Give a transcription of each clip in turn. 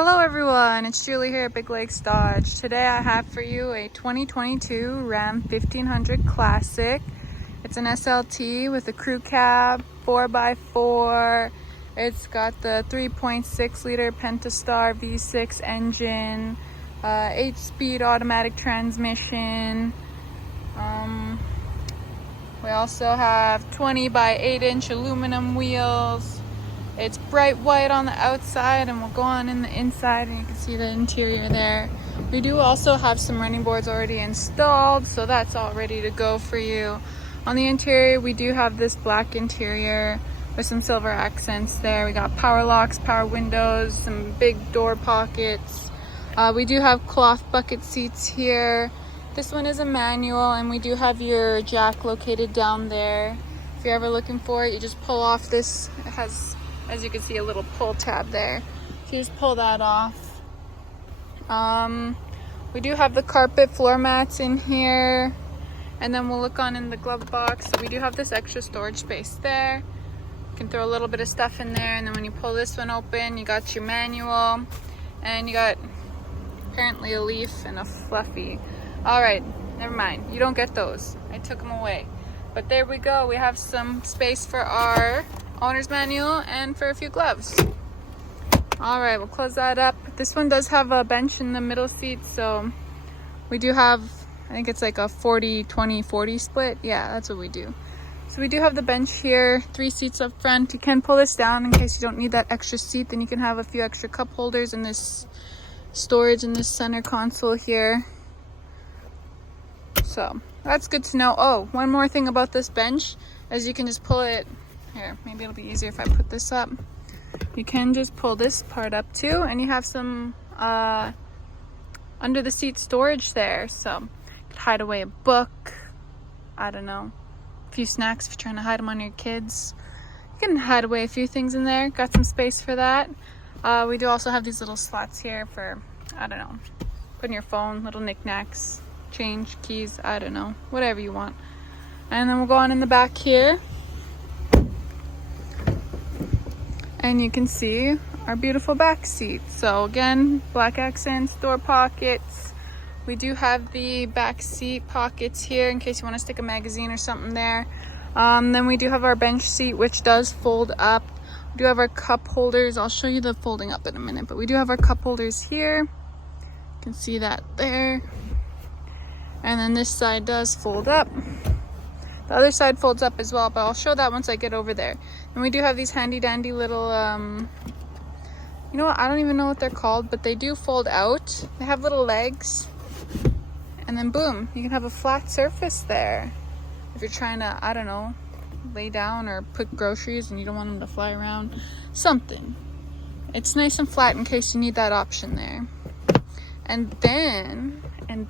Hello everyone, it's Julie here at Big Lakes Dodge. Today I have for you a 2022 Ram 1500 Classic. It's an SLT with a crew cab, 4x4. It's got the 3.6 liter Pentastar V6 engine, 8-speed automatic transmission. We also have 20 by 8 inch aluminum wheels. It's bright white on the outside, and we'll go on in the inside and you can see the interior there. We do also have some running boards already installed, so that's all ready to go for you. On the interior, we do have this black interior with some silver accents there. We got power locks, power windows, some big door pockets. We do have cloth bucket seats here. This one is a manual, and we do have your jack located down there. If you're ever looking for it, you just pull off this. It has, as you can see, a little pull tab there. So you just pull that off. We do have the carpet floor mats in here. And then we'll look on in the glove box. So we do have this extra storage space there. You can throw a little bit of stuff in there. And then when you pull this one open, you got your manual. And you got apparently a leaf and a fluffy. All right, never mind. You don't get those. I took them away. But there we go. We have some space for our owner's manual and for a few gloves. All right, we'll close that up. This one does have a bench in the middle seat, so we do have, I think it's like a 40-20-40 split. Yeah, that's what we do. So we do have the bench here, 3 seats up front. You can pull this down in case you don't need that extra seat. Then you can have a few extra cup holders in this storage in this center console here. So that's good to know. Oh, one more thing about this bench is you can just pull it here. Maybe it'll be easier if I put this up. You can just pull this part up too, and you have some under the seat storage there. So you could hide away a book, I don't know, a few snacks if you're trying to hide them on your kids. You can hide away a few things in there. Got some space for that. We do also have these little slots here for, I don't know, putting your phone, little knickknacks, change, keys, I don't know, whatever you want. And then we'll go on in the back here. And you can see our beautiful back seat. So again, black accents, door pockets. We do have the back seat pockets here in case you want to stick a magazine or something there. Then we do have our bench seat, which does fold up. We do have our cup holders. I'll show you the folding up in a minute, but we do have our cup holders here. You can see that there. And then this side does fold up. The other side folds up as well, but I'll show that once I get over there. And we do have these handy dandy little, you know what, I don't even know what they're called, but they do fold out. They have little legs. And then boom, you can have a flat surface there. If you're trying to, I don't know, lay down or put groceries and you don't want them to fly around. Something. It's nice and flat in case you need that option there. And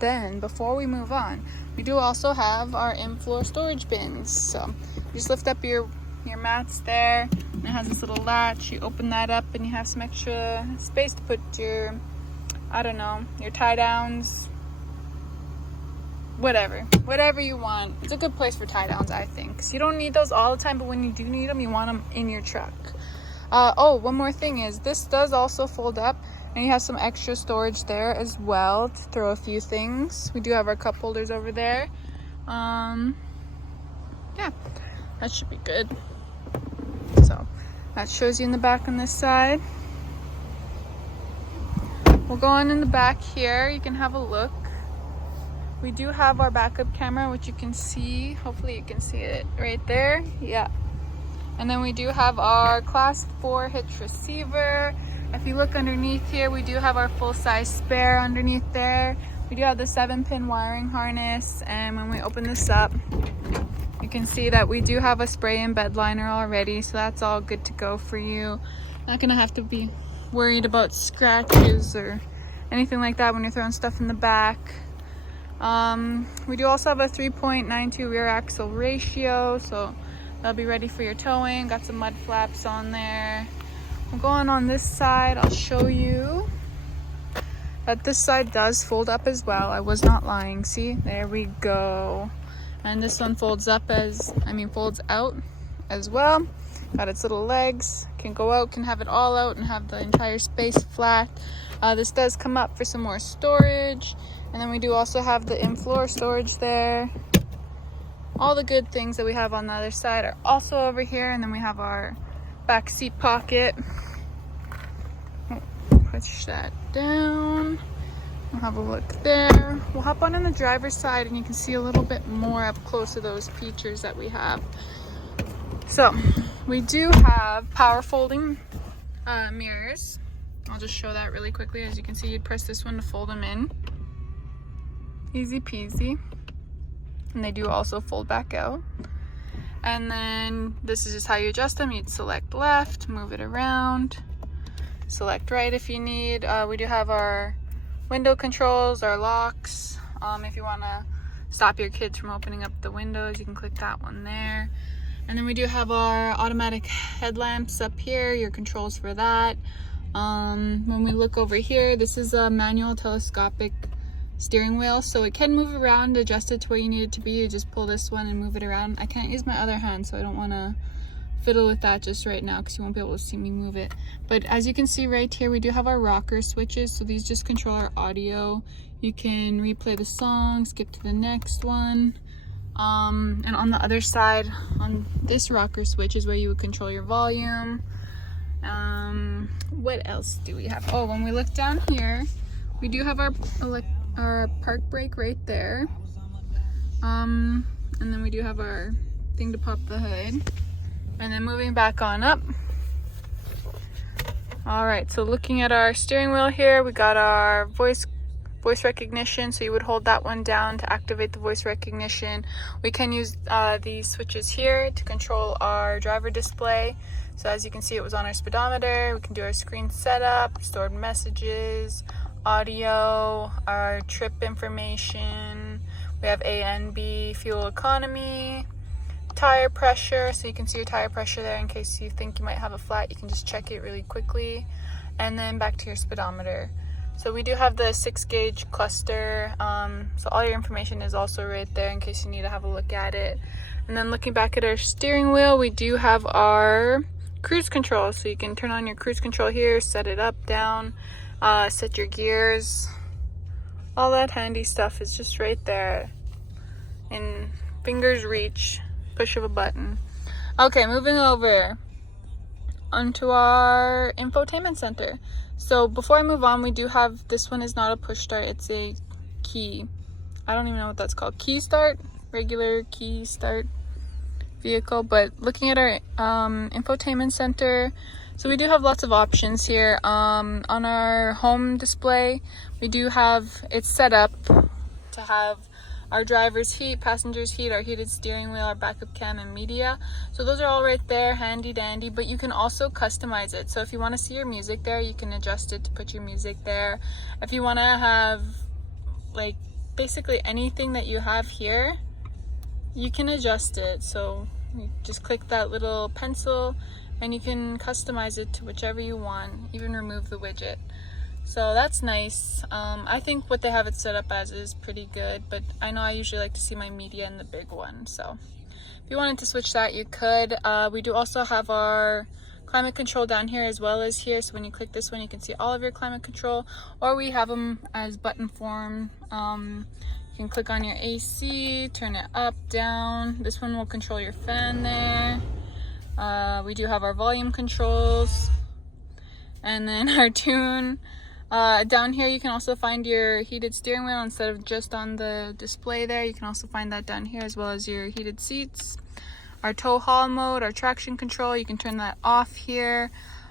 then before we move on, we do also have our in-floor storage bins. So you just lift up your mats there, and it has this little latch. You open that up and you have some extra space to put your, I don't know, your tie downs, whatever you want. It's a good place for tie downs, I think, because you don't need those all the time, but when you do need them, you want them in your truck. Oh, one more thing is this does also fold up, and you have some extra storage there as well to throw a few things. We do have our cup holders over there. Yeah, that should be good. So that shows you in the back on this side. We'll go on in the back here. You can have a look. We do have our backup camera, which you can see. Hopefully you can see it right there. Yeah. And then we do have our class 4 hitch receiver. If you look underneath here, we do have our full-size spare underneath there. We do have the 7-pin wiring harness, and when we open this up, you can see that we do have a spray-in bed liner already, so that's all good to go for you. Not gonna have to be worried about scratches or anything like that when you're throwing stuff in the back. We do also have a 3.92 rear axle ratio, so that'll be ready for your towing. Got some mud flaps on there. We'll go on this side. I'll show you that this side does fold up as well. I was not lying. See, there we go. And this one folds out as well. Got its little legs, can go out, can have it all out and have the entire space flat. This does come up for some more storage. And then we do also have the in-floor storage there. All the good things that we have on the other side are also over here. And then we have our back seat pocket. Push that down. We'll have a look there. We'll hop on the driver's side and you can see a little bit more up close to those features that we have. So we do have power folding mirrors. I'll just show that really quickly. As you can see, you'd press this one to fold them in. Easy peasy. And they do also fold back out. And then this is just how you adjust them. You'd select left, move it around, select right if you need. We do have our window controls, our locks. If you want to stop your kids from opening up the windows, you can click that one there. And then we do have our automatic headlamps up here, your controls for that. When we look over here, this is a manual telescopic steering wheel, so it can move around, adjust it to where you need it to be. You just pull this one and move it around. I can't use my other hand, so I don't want to fiddle with that just right now because you won't be able to see me move it. But as you can see right here, we do have our rocker switches, so these just control our audio. You can replay the song, skip to the next one. And on the other side, on this rocker switch is where you would control your volume. What else do we have? Oh, when we look down here, we do have our park brake right there. And then we do have our thing to pop the hood. And then moving back on up. All right, so looking at our steering wheel here, we got our voice recognition. So you would hold that one down to activate the voice recognition. We can use these switches here to control our driver display. So as you can see, it was on our speedometer. We can do our screen setup, stored messages, audio, our trip information. We have A and B, fuel economy, tire pressure, so you can see your tire pressure there in case you think you might have a flat. You can just check it really quickly. And then back to your speedometer. So we do have the 6-gauge cluster, so all your information is also right there in case you need to have a look at it. And then looking back at our steering wheel, we do have our cruise control, so you can turn on your cruise control here, set it up, down, set your gears. All that handy stuff is just right there in fingers reach, push of a button. Okay, moving over onto our infotainment center. So before I move on, we do have, this one is not a push start, it's a key. I don't even know what that's called. Key start, regular key start vehicle. But looking at our infotainment center, so we do have lots of options here. On our home display, we do have it set up to have our driver's heat, passenger's heat, our heated steering wheel, our backup cam, and media. So those are all right there, handy dandy, but you can also customize it. So if you want to see your music there, you can adjust it to put your music there. If you want to have like basically anything that you have here, you can adjust it. So you just click that little pencil and you can customize it to whichever you want, even remove the widget. So that's nice. I think what they have it set up as is pretty good, but I know I usually like to see my media in the big one. So if you wanted to switch that, you could. We do also have our climate control down here as well as here. So when you click this one, you can see all of your climate control, or we have them as button form. You can click on your AC, turn it up, down. This one will control your fan there. We do have our volume controls, and then our tune. Down here you can also find your heated steering wheel instead of just on the display there. You can also find that down here, as well as your heated seats. Our tow haul mode, our traction control, you can turn that off here.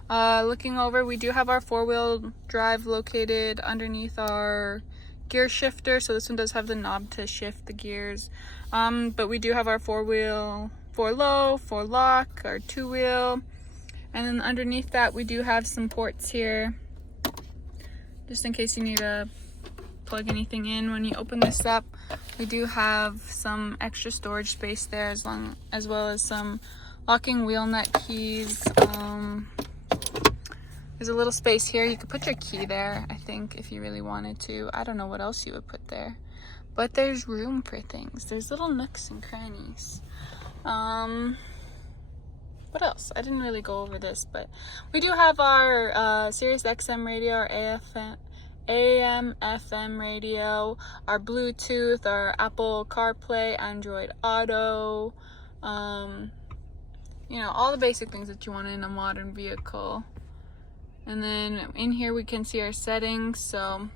Looking over, we do have our 4-wheel drive located underneath our gear shifter. So this one does have the knob to shift the gears. But we do have our 4-wheel, 4-low, 4-lock, our 2-wheel. And then underneath that, we do have some ports here, just in case you need to plug anything in. When you open this up, we do have some extra storage space there, as well as some locking wheel nut keys. There's a little space here. You could put your key there, I think, if you really wanted to. I don't know what else you would put there, but there's room for things. There's little nooks and crannies. what else? I didn't really go over this, but we do have our SiriusXm radio, our AM, FM radio, our Bluetooth, our Apple CarPlay, Android Auto, you know, all the basic things that you want in a modern vehicle. And then in here we can see our settings. So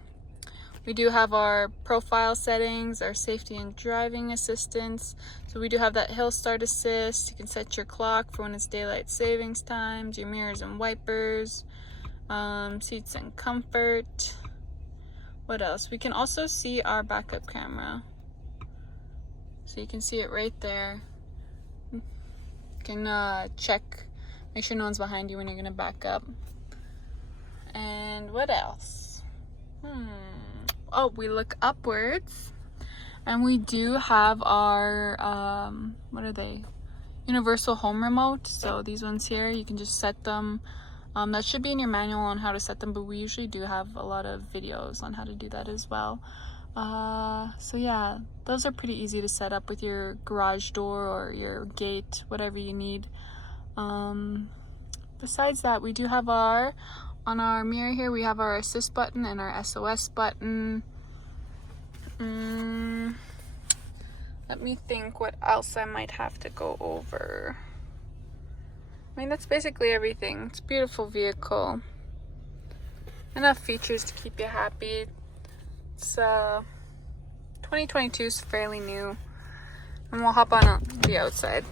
we do have our profile settings, our safety and driving assistance. So we do have that hill start assist. You can set your clock for when it's daylight savings times, your mirrors and wipers, seats and comfort. What else? We can also see our backup camera. So you can see it right there. You can check, make sure no one's behind you when you're gonna back up. And what else? Oh, we look upwards and we do have our, what are they? Universal home remote. So these ones here, you can just set them. That should be in your manual on how to set them, but we usually do have a lot of videos on how to do that as well. So yeah, those are pretty easy to set up with your garage door or your gate, whatever you need. Besides that, we do have on our mirror here, we have our assist button and our SOS button. Let me think what else I might have to go over. I mean, that's basically everything. It's a beautiful vehicle. Enough features to keep you happy. It's 2022 is fairly new. And we'll hop on the outside.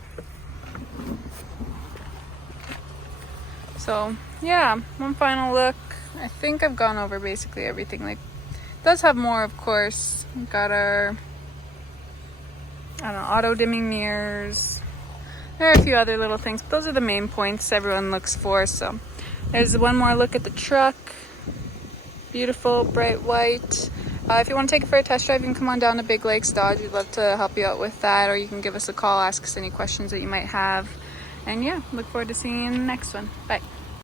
So yeah, one final look. I think I've gone over basically everything. Like, it does have more, of course. We've got our, I don't know, auto dimming mirrors. There are a few other little things, but those are the main points everyone looks for. So there's one more look at the truck. Beautiful, bright white. If you want to take it for a test drive, you can come on down to Big Lakes Dodge. We'd love to help you out with that, or you can give us a call, ask us any questions that you might have. And yeah, look forward to seeing you in the next one. Bye.